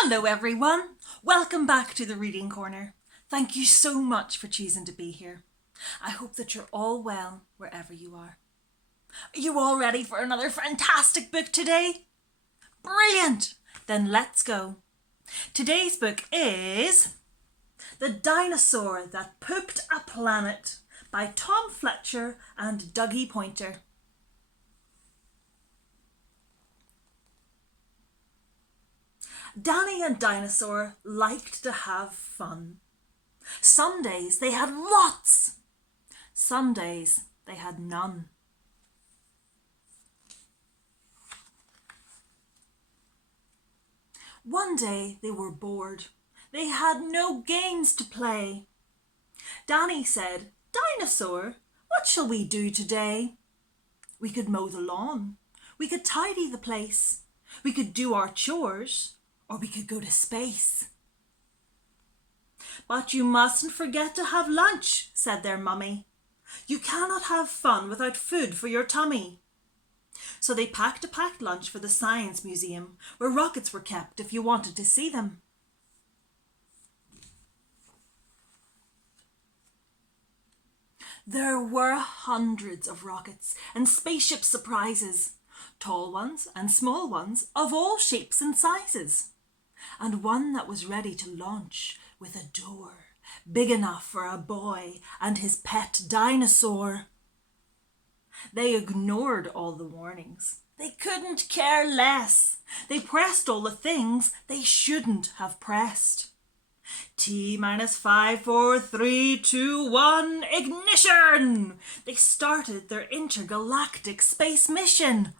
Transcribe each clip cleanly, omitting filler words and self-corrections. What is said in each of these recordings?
Hello everyone, welcome back to the Reading Corner. Thank you so much for choosing to be here. I hope that you're all well wherever you are. Are you all ready for another fantastic book today? Brilliant! Then let's go. Today's book is The Dinosaur That Pooped a Planet by Tom Fletcher and Dougie Poynter. Danny and Dinosaur liked to have fun. Some days they had lots. Some days they had none. One day they were bored. They had no games to play. Danny said, "Dinosaur, what shall we do today? We could mow the lawn. We could tidy the place. We could do our chores. Or we could go to space." "But you mustn't forget to have lunch," said their mummy. "You cannot have fun without food for your tummy." So they packed a packed lunch for the Science Museum, where rockets were kept if you wanted to see them. There were hundreds of rockets and spaceship surprises, tall ones and small ones of all shapes and sizes, and one that was ready to launch with a door big enough for a boy and his pet dinosaur. They ignored all the warnings. They couldn't care less. They pressed all the things they shouldn't have pressed. T-5, 4, 3, 2, 1, ignition! They started their intergalactic space mission.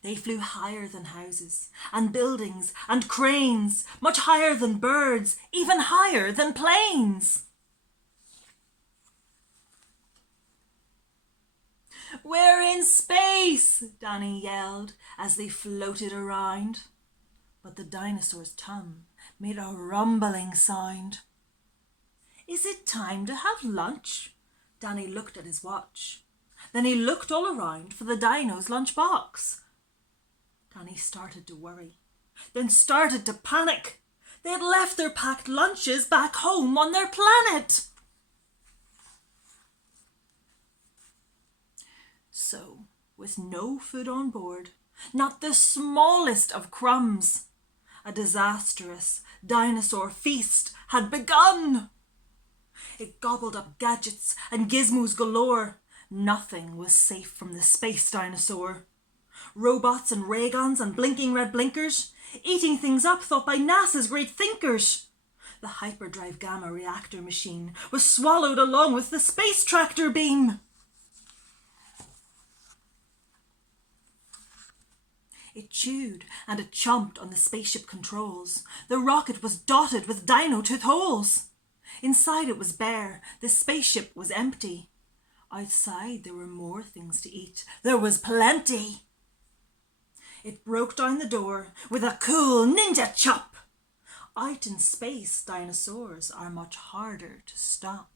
They flew higher than houses and buildings and cranes, much higher than birds, even higher than planes. "We're in space!" Danny yelled as they floated around. But the dinosaur's tongue made a rumbling sound. "Is it time to have lunch?" Danny looked at his watch. Then he looked all around for the dino's lunchbox. Danny started to worry, then started to panic. They had left their packed lunches back home on their planet. So, with no food on board, not the smallest of crumbs, a disastrous dinosaur feast had begun. It gobbled up gadgets and gizmos galore. Nothing was safe from the space dinosaur. Robots and ray guns and blinking red blinkers, eating things up thought by NASA's great thinkers. The hyperdrive gamma reactor machine was swallowed along with the space tractor beam. It chewed and it chomped on the spaceship controls. The rocket was dotted with dino tooth holes. Inside it was bare. The spaceship was empty. Outside there were more things to eat. There was plenty. It broke down the door with a cool ninja chop. Out in space, dinosaurs are much harder to stop.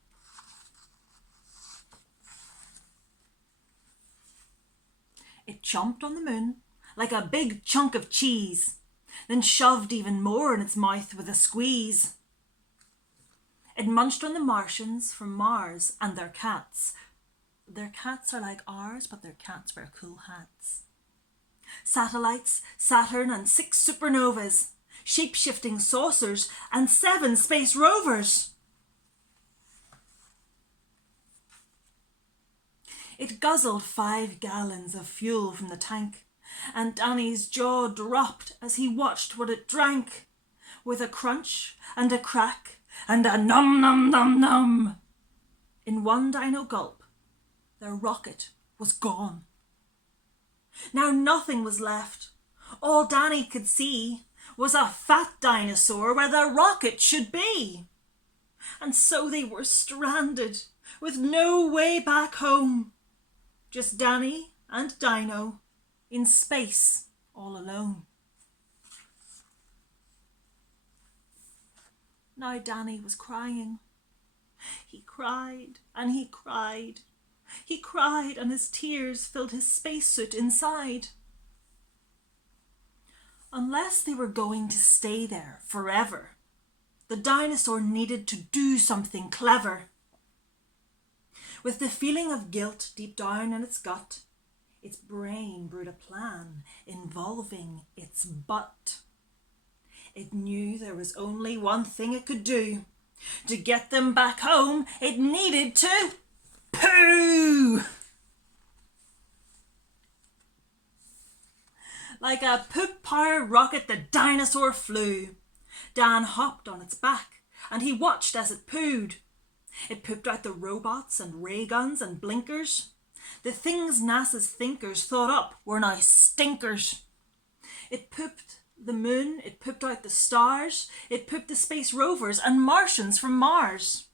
It chomped on the moon like a big chunk of cheese, then shoved even more in its mouth with a squeeze. It munched on the Martians from Mars and their cats. Their cats are like ours, but their cats wear cool hats. Satellites, Saturn and 6 supernovas, shape-shifting saucers and 7 space rovers. It guzzled 5 gallons of fuel from the tank, and Danny's jaw dropped as he watched what it drank, with a crunch and a crack and a num num num num. In one dino gulp, their rocket was gone. Now nothing was left. All Danny could see was a fat dinosaur where the rocket should be. And so they were stranded with no way back home. Just Danny and Dino in space all alone. Now Danny was crying. He cried and he cried. He cried and his tears filled his spacesuit inside. Unless they were going to stay there forever, the dinosaur needed to do something clever. With the feeling of guilt deep down in its gut, its brain brewed a plan involving its butt. It knew there was only one thing it could do. To get them back home, it needed to poo! Like a poop-powered rocket, the dinosaur flew. Dan hopped on its back, and he watched as it pooed. It pooped out the robots and ray guns and blinkers. The things NASA's thinkers thought up were now stinkers. It pooped the moon, it pooped out the stars, it pooped the space rovers and Martians from Mars.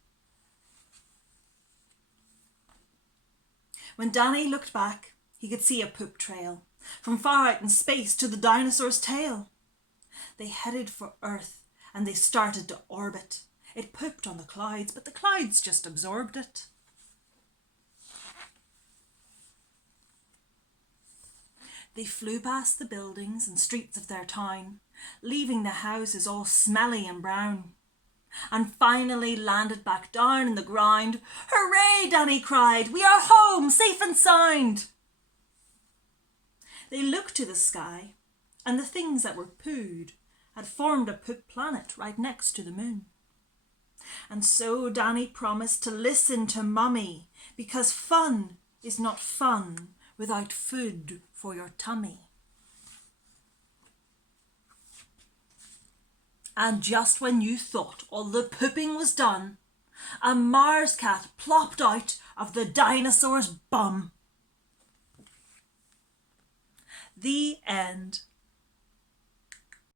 When Danny looked back, he could see a poop trail from far out in space to the dinosaur's tail. They headed for Earth and they started to orbit. It pooped on the clouds, but the clouds just absorbed it. They flew past the buildings and streets of their town, leaving the houses all smelly and brown, and finally landed back down in the ground. "Hooray!" Danny cried. "We are home, safe and sound!" They looked to the sky, and the things that were pooed had formed a poop planet right next to the moon. And so Danny promised to listen to Mummy, because fun is not fun without food for your tummy. And just when you thought all the pooping was done, a Mars cat plopped out of the dinosaur's bum. The end.